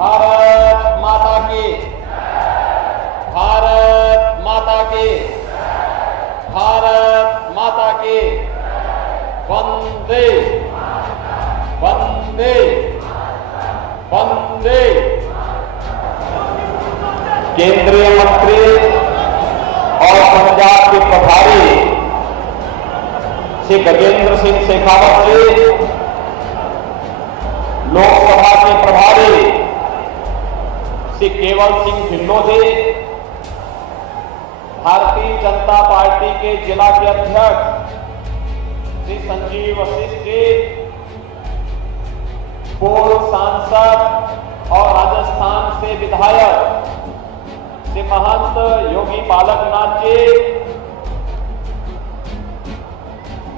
भारत माता की, भारत माता की, भारत माता की। वंदे वंदे वंदे। केंद्रीय मंत्री और पंजाब के प्रभारी श्री गजेंद्र सिंह शेखावत जी, लोकसभा के प्रभारी श्री केवल सिंह ढिल्लों जी, भारतीय जनता पार्टी के जिला के अध्यक्ष श्री संजीव वशिष्ठ जी, पूर्व सांसद और राजस्थान से विधायक श्री महंत योगी बालकनाथ जी,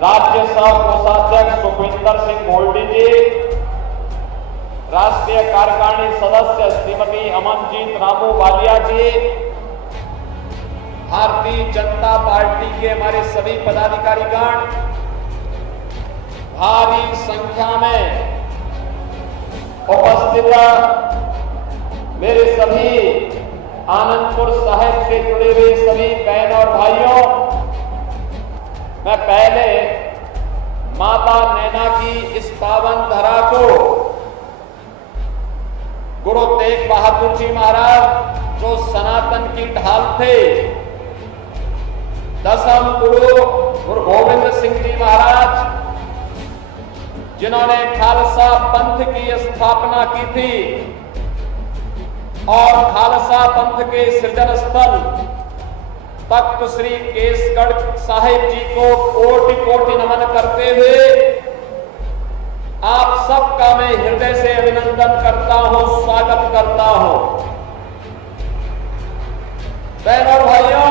राज्यसभा कोषाध्यक्ष सुखविंदर सिंह गोल्डी जी, राष्ट्रीय कार्यकारिणी सदस्य श्रीमती अमनजीत रामू वालिया जी, भारतीय जनता पार्टी के हमारे सभी पदाधिकारीगण, भारी संख्या में उपस्थित मेरे सभी आनंदपुर साहिब से जुड़े हुए सभी बहन और भाइयों, मैं पहले माता नैना की इस पावन धरा को गुरु तेग बहादुर जी महाराज जो सनातन की ढाल थे, दसम गुरु गोविंद सिंह जी महाराज जिन्होंने खालसा पंथ की स्थापना की थी और खालसा पंथ के सृजन स्थल तख्त श्री केसगढ़ साहिब जी को कोटि कोटि नमन करते हुए आप सबका मैं हृदय से अभिनंदन करता हूं, स्वागत करता हूं। बहनों और भाइयों,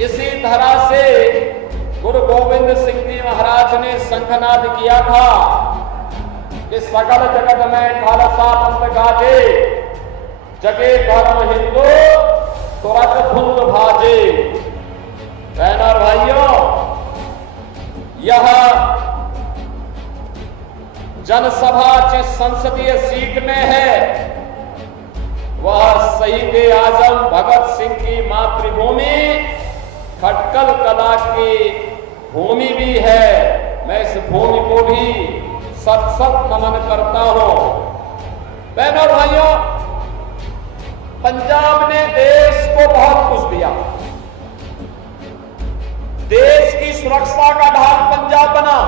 इसी तरह से गुरु गोविंद सिंह जी महाराज ने शंखनाद किया था कि सकल जगत में खालसा पंथ गाजे, जगे धर्म हिंदू तुरक धुंध भाजे। बहनों और भाइयों, यह जनसभा जिस संसदीय सीट में है वह शहीद आजम भगत सिंह की मातृभूमि खटकल कला की भूमि भी है। मैं इस भूमि को भी सत सत नमन करता हूं। बहनों और भाइयों, पंजाब ने देश को बहुत कुछ दिया। देश की सुरक्षा का ढाल पंजाब बना।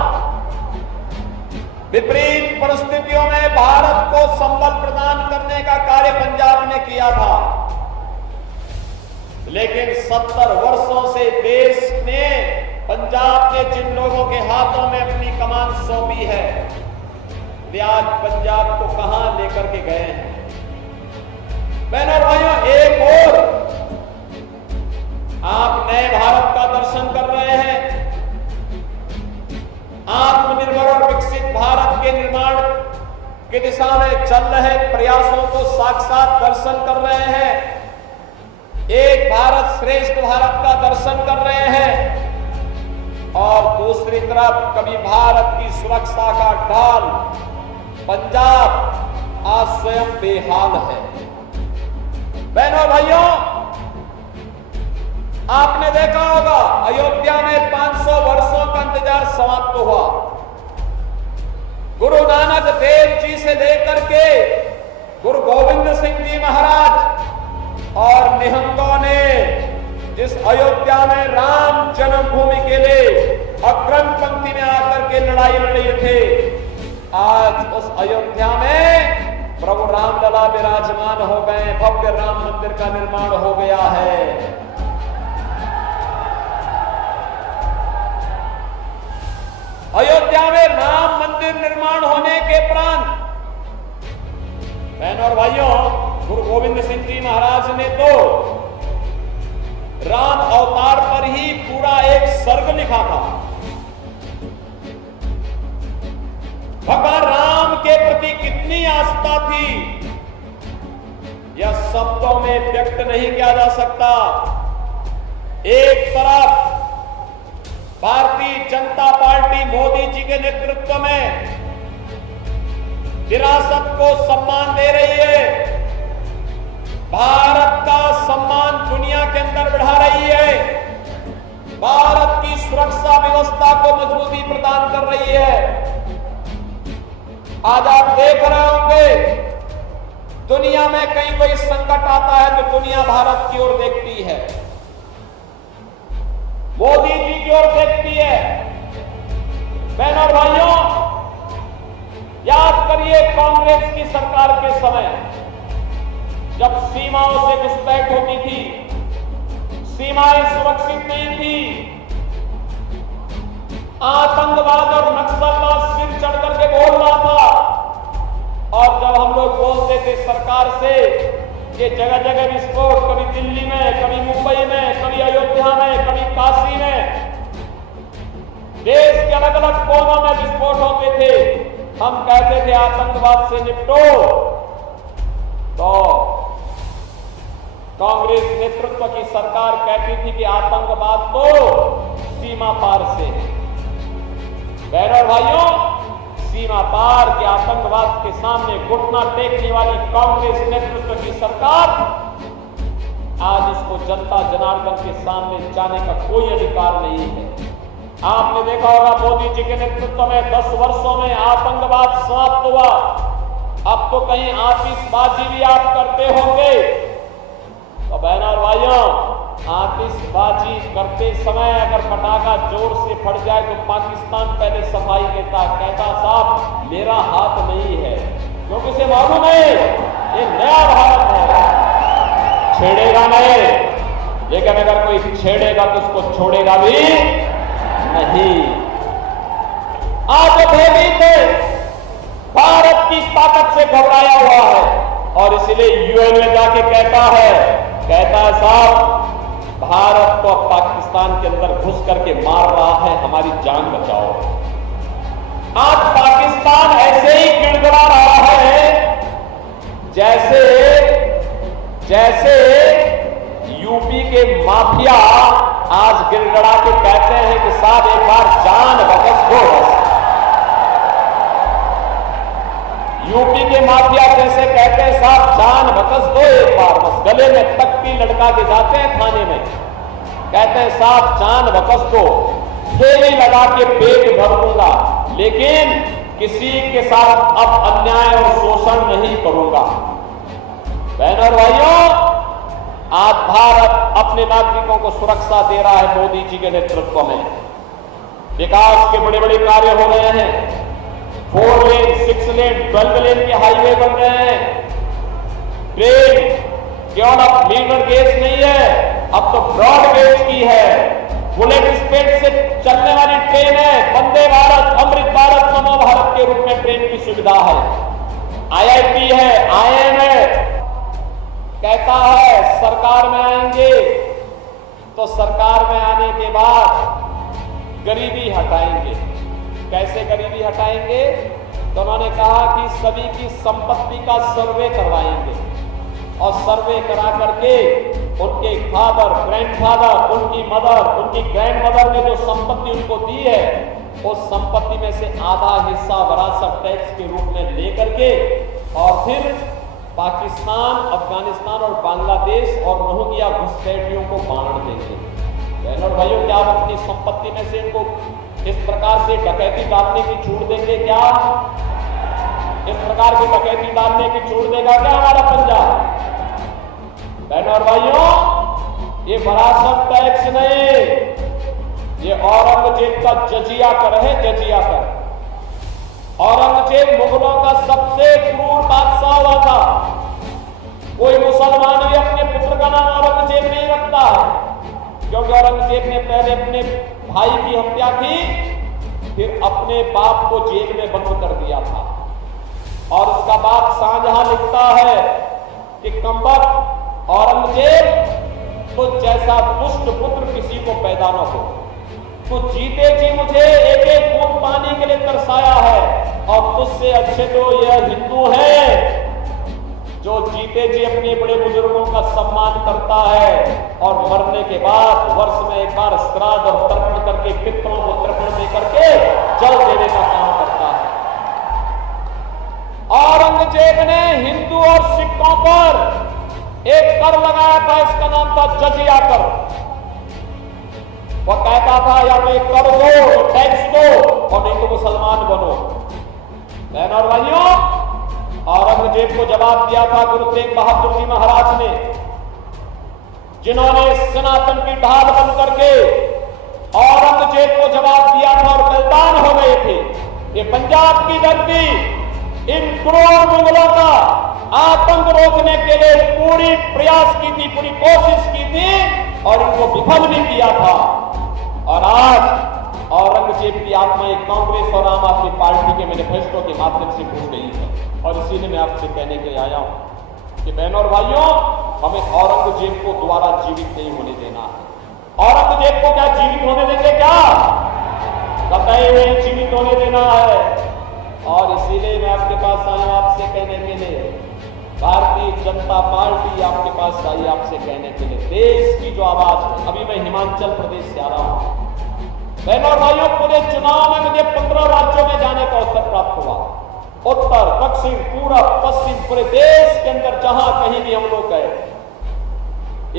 विपरीत परिस्थितियों में भारत को संबल प्रदान करने का कार्य पंजाब ने किया था, लेकिन 70 वर्षों से देश ने पंजाब के जिन लोगों के हाथों में अपनी कमान सौंपी है, वे आज पंजाब को कहां लेकर के गए हैं। बहनों और भाइयों, एक और आप नए भारत का दर्शन कर रहे हैं। आत्मनिर्भर और विकसित भारत के निर्माण की दिशा में चल रहे प्रयासों को साक्षात दर्शन कर रहे हैं। एक भारत श्रेष्ठ भारत का दर्शन कर रहे हैं और दूसरी तरफ कभी भारत की सुरक्षा का ढाल पंजाब आज स्वयं बेहाल है। बहनों भाइयों, आपने देखा होगा अयोध्या में 500 वर्षों का इंतजार समाप्त हुआ। गुरु नानक देव जी से लेकर के गुरु गोविंद सिंह जी महाराज और निहंगों ने जिस अयोध्या में राम जन्मभूमि के लिए अग्रम पंक्ति में आकर के लड़ाई लड़े थे, आज उस अयोध्या में प्रभु रामलला विराजमान हो गए। भव्य राम मंदिर का निर्माण हो गया है। अयोध्या में राम मंदिर निर्माण होने के उपरांत बहनों और भाइयों, गुरु गोविंद सिंह जी महाराज ने तो राम अवतार पर ही पूरा एक सर्ग लिखा था। भगवान राम के प्रति कितनी आस्था थी, यह शब्दों में व्यक्त नहीं किया जा सकता। एक तरफ भारतीय जनता पार्टी मोदी जी के नेतृत्व में विरासत को सम्मान दे रही है, भारत का सम्मान दुनिया के अंदर बढ़ा रही है, भारत की सुरक्षा व्यवस्था को मजबूती प्रदान कर रही है। आज आप देख रहे होंगे दुनिया में कहीं कोई संकट आता है तो दुनिया भारत की ओर देखती है, मोदी जी की ओर देखती है। बहनों और भाइयों, याद करिए कांग्रेस की सरकार के समय जब सीमाओं से घुसपैठ होती थी, सीमाएं सुरक्षित नहीं थी, आतंकवाद और नक्सलवाद सिर चढ़ करके बोल रहा था, और जब हम लोग बोलते थे सरकार से कि जगह जगह विस्फोट, कभी दिल्ली में, कभी मुंबई में, कभी अयोध्या में, कभी काशी में, देश के अलग अलग कोनों में विस्फोट होते थे, हम कहते थे आतंकवाद से निपटो, तो कांग्रेस नेतृत्व की सरकार कहती थी कि आतंकवाद तो सीमा पार से है। बहनों और भाइयों, सीमा पार के आतंकवाद के सामने घुटना टेकने वाली कांग्रेस नेतृत्व की सरकार आज इसको जनता जनार्दन के सामने जाने का कोई अधिकार नहीं है। आपने देखा होगा मोदी जी के नेतृत्व में 10 वर्षों में आतंकवाद समाप्त हुआ। अब तो कहीं आतिशबाजी भी आप करते होंगे, तो बहनों और भाइयों, आतिशबाजी करते समय अगर पटाखा जोर से फट जाए तो पाकिस्तान पहले सफाई देता, कहता साहब मेरा हाथ नहीं है, क्योंकि उसे मालूम है ये नया भारत है, छेड़ेगा नहीं, लेकिन अगर कोई छेड़ेगा तो उसको छोड़ेगा भी नहीं। आज भयभीत है, भारत की ताकत से घबराया हुआ है, और इसलिए यूएन में जाके कहता है साहब भारत को पाकिस्तान के अंदर घुस करके मार रहा है, हमारी जान बचाओ। आज पाकिस्तान ऐसे ही गिड़गिड़ा रहा है जैसे यूपी के माफिया आज गिड़गिड़ा के कहते हैं कि साहब एक बार जान बख्श दो। यूपी के माफिया जैसे कहते हैं साहब जान बख्श दो एक बार, बस गले में तख्ती लटका के जाते हैं थाने में, कहते हैं साहब जान बख्श दो, थैली लगा के पेट भर दूंगा, लेकिन किसी के साथ अब अन्याय और शोषण नहीं करूंगा। बहनों और भाइयों, आज भारत अपने नागरिकों को सुरक्षा दे रहा है मोदी जी के नेतृत्व में। विकास के बड़े बड़े कार्य हो रहे हैं, 4 लेन, 6 लेन, 12 लेन के हाईवे बन रहे हैं। ट्रेन केवल अब मीटर गेज नहीं है, अब तो ब्रॉड गेज की है, बुलेट स्पीड से चलने वाली ट्रेन है, वंदे भारत, अमृत भारत, नमो भारत के रूप में ट्रेन की सुविधा है। IIT है, IIM है, कहता है सरकार में आएंगे तो सरकार में आने के बाद गरीबी हटाएंगे। कैसे गरीबी हटाएंगे? तो उन्होंने कहा कि सभी की संपत्ति का सर्वे करवाएंगे, और सर्वे करा करके उनके फादर, ग्रैंडफादर, उनकी मदर, उनकी ग्रैंडमदर ने जो संपत्ति उनको दी है, उस संपत्ति में से आधा हिस्सा विरासत टैक्स के रूप में लेकर के, और फिर पाकिस्तान, अफगानिस्तान और बांग्लादेश और रोहिंग्या घुसपैठियों को बांट देंगे। बहनों और भाइयों, क्या आप अपनी संपत्ति में से इनको इस प्रकार से डकैती डालने की छूट देंगे? क्या इस प्रकार की डकैती डालने की छूट देगा क्या हमारा पंजाब? बहनों और भाइयों, ये विरासत टैक्स नहीं, ये औरंगजेब का जजिया कर है, जजिया कर। औरंगजेब मुगलों का सबसे क्रूर बादशाह हुआ था। कोई मुसलमान भी अपने पुत्र का नाम औरंगजेब नहीं रखता है, क्योंकि औरंगजेब ने पहले अपने भाई की हत्या की, फिर अपने बाप को जेल में बंद कर दिया था। और उसका बाप शाहजहां लिखता है कि कमबख्त औरंगजेब तो जैसा दुष्ट पुत्र किसी को पैदा न हो, तो जीते जी मुझे एक एक बूंद पानी के लिए तरसाया है, और तुझसे अच्छे तो यह हिंदू है जो जीते जी अपने बड़े बुजुर्गों का सम्मान करता है, और मरने के बाद वर्ष में एक बार श्राद्ध और तर्पण करके पितरों को तर्पण दे करके जल देने का काम करता है। औरंगजेब ने हिंदू और सिखों पर एक कर लगाया था, इसका नाम था जजिया कर। वह कहता था या तो एक कर दो, टैक्स दो, और नहीं तो मुसलमान बनो। बहन और भाइयों, औरंगजेब को जवाब दिया था गुरु तेग बहादुर जी महाराज ने, जिन्होंने सनातन की ढाल बन करके औरंगजेब को जवाब दिया था और बलिदान हो गए थे। ये पंजाब की धरती इन क्रूर मुगलों का आतंक रोकने के लिए पूरी प्रयास की थी, पूरी कोशिश की थी और इनको विफल भी किया था। और आज औरंगजेब की आत्मा एक कांग्रेस और आम आदमी पार्टी के मैनिफेस्टो के माध्यम से घुस गई है। और इसीलिए मैं आपसे कहने के लिए आया हूं कि बहनों और भाइयों, हमें औरंगजेब को दोबारा जीवित नहीं होने देना है। औरंगजेब को क्या जीवित होने देंगे? क्या कतई नहीं जीवित होने देना है। और इसीलिए मैं आपके पास आया आपसे कहने के लिए, भारतीय जनता पार्टी आपके पास आई आपसे कहने के लिए, देश की जो आवाज है। अभी मैं हिमाचल प्रदेश से आ रहा हूं। बहनों और भाइयों, पूरे चुनाव में मुझे 15 राज्यों में जाने का अवसर प्राप्त हुआ। उत्तर, दक्षिण, पूरब, पश्चिम, पूरे देश के अंदर जहां कहीं भी हम लोग गए,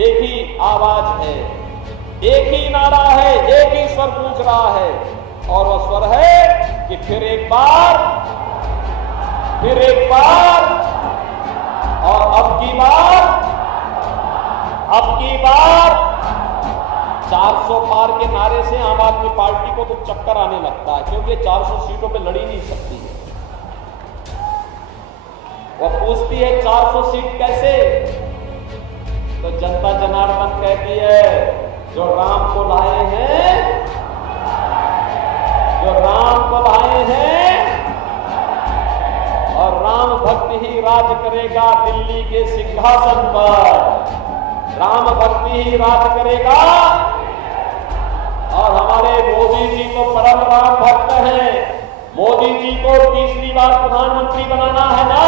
एक ही आवाज है, एक ही नारा है, एक ही स्वर गूंज रहा है। और वह स्वर है कि फिर एक बार और अब की बार 400 पार के नारे से आम आदमी पार्टी को तो चक्कर आने लगता है, क्योंकि 400 सीटों पे लड़ी नहीं सकती है। वह पूछती है 400 सीट कैसे? तो जनता जनार्दन कहती है जो राम को लाए हैं, और राम भक्ति ही राज करेगा दिल्ली के सिंहासन पर। राम भक्ति ही राज करेगा। और हमारे मोदी जी तो परम राम भक्त हैं। मोदी जी को तीसरी बार प्रधानमंत्री बनाना है ना?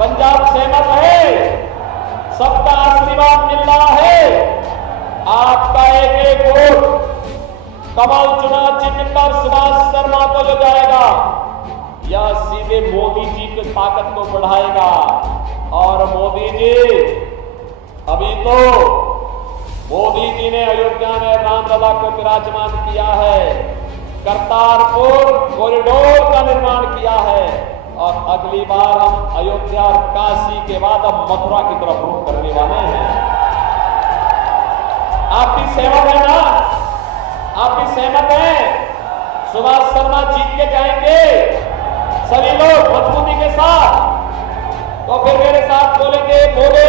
पंजाब सहमत है, सबका आशीर्वाद मिल रहा है। आपका एक एक वोट कमल चुनाव चिन्ह पर सुभाष शर्मा को ले जाएगा, या सीधे मोदी जी की ताकत को बढ़ाएगा। और मोदी जी, अभी तो मोदी जी ने अयोध्या में रामलला को विराजमान किया है, करतारपुर कॉरिडोर का निर्माण किया है, और अगली बार हम अयोध्या और काशी के बाद अब मथुरा की तरफ रुख करने वाले हैं। आपकी सहमत है ना? आपकी सहमत है? सुभाष शर्मा जीत के जाएंगे सभी लोग मजबूती के साथ। तो फिर मेरे साथ बोलेंगे, बोले